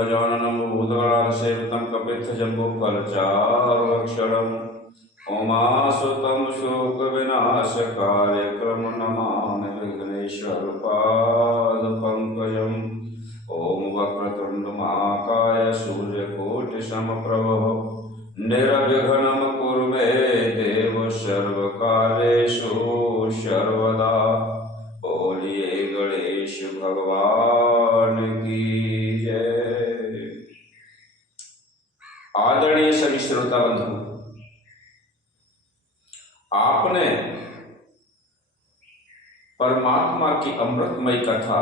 गजाननं भूतगणाधिसेवितं कपित्थजम्बूफलचारुभक्षणम् उमासुतं शोकविनाशकार्यक्रम नमामि विघ्नेश्वरपादपङ्कजम्। ॐ वक्रतुण्ड महाकाय सूर्यकोटिसमप्रभ निर्विघ्नं कुरु मे देव सर्वकार्येषु सर्वदा। बोलिए गणेश भगवान की जय। आदरणीय सभी श्रोता बंधु, आपने परमात्मा की अमृतमय कथा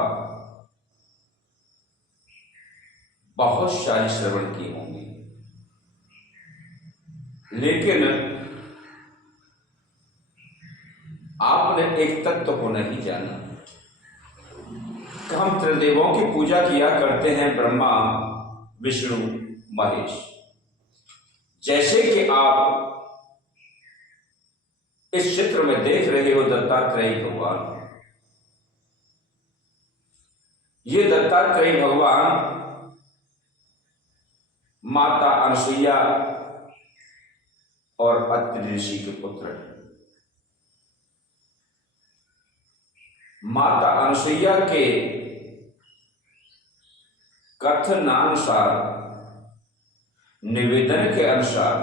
बहुत सारी श्रवण की होंगी, लेकिन आपने एक तत्व को नहीं जाना कि हम त्रिदेवों की पूजा किया करते हैं, ब्रह्मा विष्णु महेश। जैसे कि आप इस चित्र में देख रहे हो दत्तात्रेय भगवान, ये दत्तात्रेय भगवान माता अनसुईया और अत्रि ऋषि के पुत्र हैं। माता अनसुईया के कथनानुसार, निवेदन के अनुसार,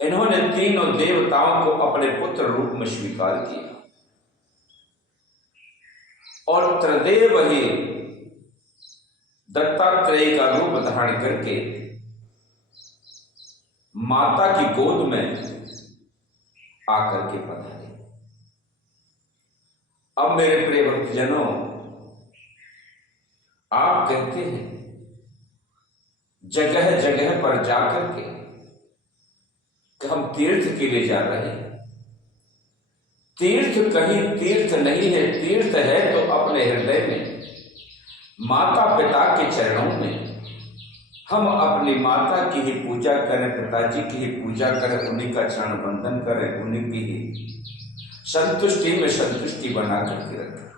इन्होंने तीनों देवताओं को अपने पुत्र रूप में स्वीकार किया और त्रिदेव ही दत्तात्रेय का रूप धारण करके माता की गोद में आकर के पधारे। अब मेरे प्रिय भक्तजनों, आप कहते हैं जगह जगह पर जाकर के कि हम तीर्थ के लिए जा रहे हैं। तीर्थ कहीं तीर्थ नहीं है, तीर्थ है तो अपने हृदय में, माता पिता के चरणों में। हम अपनी माता की ही पूजा करें, पिताजी की ही पूजा करें, उन्हीं का चरण वंदन करें, उन्हीं की ही संतुष्टि में संतुष्टि बना करके रखें।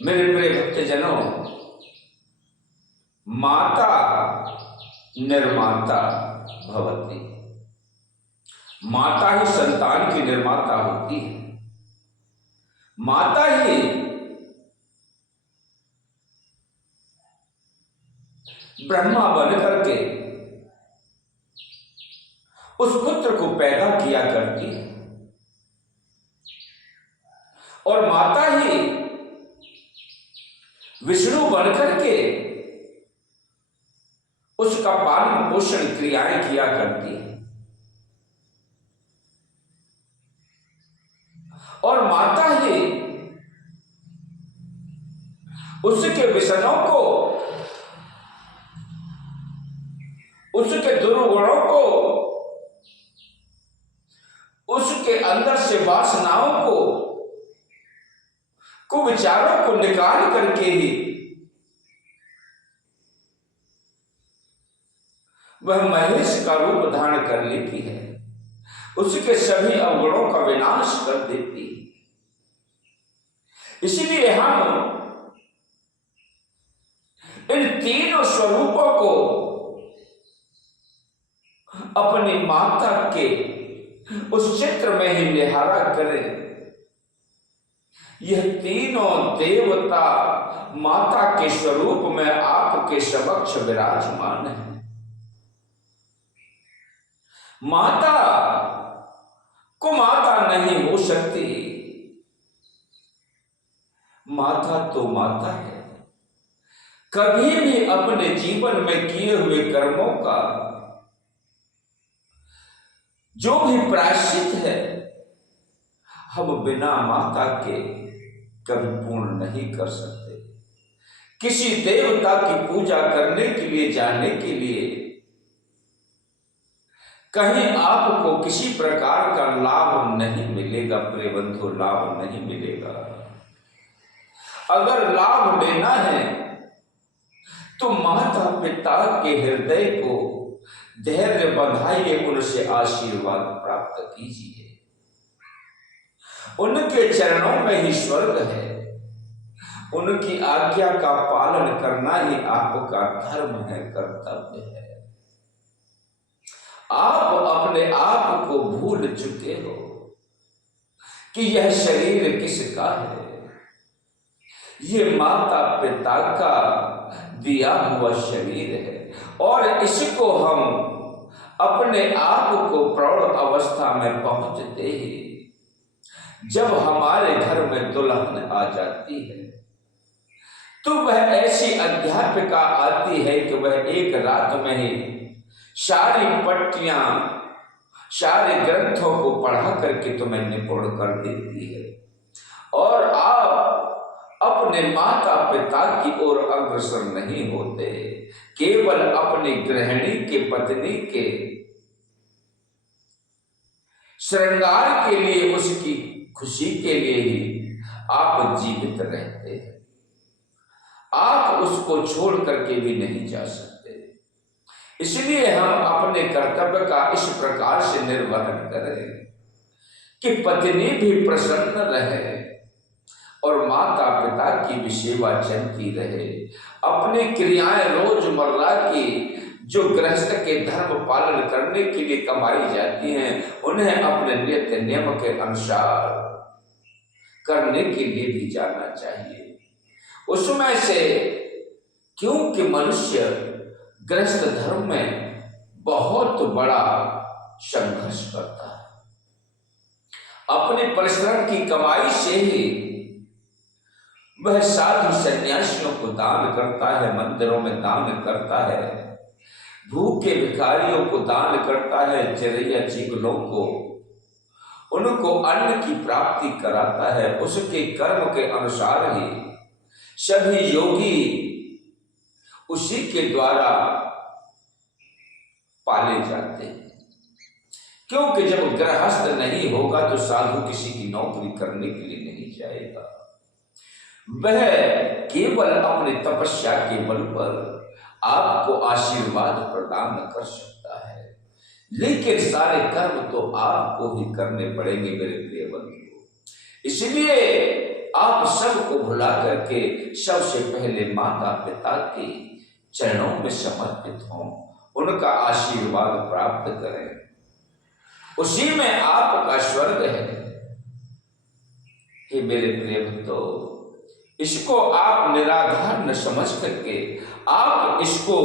मेरे प्रिय भक्तजनों, माता निर्माता भवती, माता ही संतान की निर्माता होती है। माता ही ब्रह्मा बन करके उस पुत्र को पैदा किया करती है और माता ही विष्णु बन करके उसका पालन पोषण क्रियाएं किया करती है और माता ही उसके विषयों को, उसके दुर्गुणों को, उसके अंदर से वासनाओं को, कुविचारों को निकाल करके ही वह महेश का रूप धारण कर लेती है, उसके सभी अवगुणों का विनाश कर देती है। इसलिए हम इन तीनों स्वरूपों को अपनी माता के उस चित्र में ही निहारा करें। यह तीनों देवता माता के स्वरूप में आपके समक्ष विराजमान है। माता को माता नहीं हो सकती, माता तो माता है। कभी भी अपने जीवन में किए हुए कर्मों का जो भी प्रायश्चित है, हम बिना माता के कभी पूर्ण नहीं कर सकते। किसी देवता की पूजा करने के लिए, जाने के लिए कहीं आपको किसी प्रकार का लाभ नहीं मिलेगा। प्रिय बंधु, लाभ नहीं मिलेगा। अगर लाभ लेना है तो माता पिता के हृदय को धैर्य बंधाइए, उनसे आशीर्वाद प्राप्त कीजिए। उनके चरणों में ही स्वर्ग है, उनकी आज्ञा का पालन करना ही आपका धर्म है, कर्तव्य है। आप अपने आप को भूल चुके हो कि यह शरीर किसका है। ये माता पिता का दिया हुआ शरीर है और इसको हम अपने आप को प्रौढ़ अवस्था में पहुंचते ही जब हमारे घर में दुल्हन आ जाती है तो वह ऐसी अध्यापिका आती है कि वह एक रात में ही सारी पट्टियां, सारे ग्रंथों को पढ़ा करके तुम्हें निपुण कर देती है और आप अपने माता पिता की ओर अग्रसर नहीं होते, केवल अपनी गृहिणी के, पत्नी के श्रृंगार के लिए, उसकी खुशी के लिए ही आप जीवित रहते हैं। आप उसको छोड़ करके भी नहीं जा सकते। इसलिए हम अपने कर्तव्य का इस प्रकार से निर्वहन करें कि पत्नी भी प्रसन्न रहे और माता पिता की भी सेवा चलती रहे। अपनी क्रियाएं रोजमर्रा की जो गृहस्थ के धर्म पालन करने के लिए कमाई जाती हैं, उन्हें अपने नित्य नियम के अनुसार करने के लिए भी जाना चाहिए। उसमें से क्योंकि मनुष्य गृहस्थ धर्म में बहुत बड़ा संघर्ष करता है, अपने परिश्रम की कमाई से ही वह साधु सन्यासियों को दान करता है, मंदिरों में दान करता है, भूखे भिखारियों को दान करता है, चिड़ैया चीगलों को, उनको अन्न की प्राप्ति कराता है। उसके कर्म के अनुसार ही सभी योगी उसी के द्वारा पाले जाते हैं। क्योंकि जब गृहस्थ नहीं होगा तो साधु किसी की नौकरी करने के लिए नहीं जाएगा। वह केवल अपनी तपस्या के बल पर आपको आशीर्वाद प्रदान कर सकता है, लेकिन सारे कर्म तो आपको ही करने पड़ेंगे मेरे प्रिय बंधुओं। इसलिए आप सबको भुला करके सबसे पहले माता पिता के चरणों में समर्पित हों, उनका आशीर्वाद प्राप्त करें। उसी में आपका स्वर्ग है। हे मेरे प्रिय भक्तों, इसको आप निराधार न समझ करके आप इसको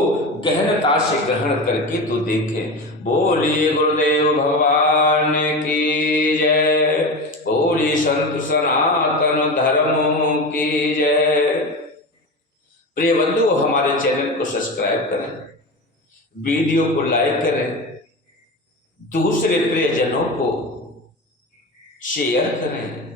गहनता से ग्रहण करके तो देखें। बोलिए गुरुदेव भगवान की जय, बोलिए संत सनातन धर्मों की जय। प्रिय बंधु, हमारे चैनल को सब्सक्राइब करें, वीडियो को लाइक करें, दूसरे प्रियजनों को शेयर करें।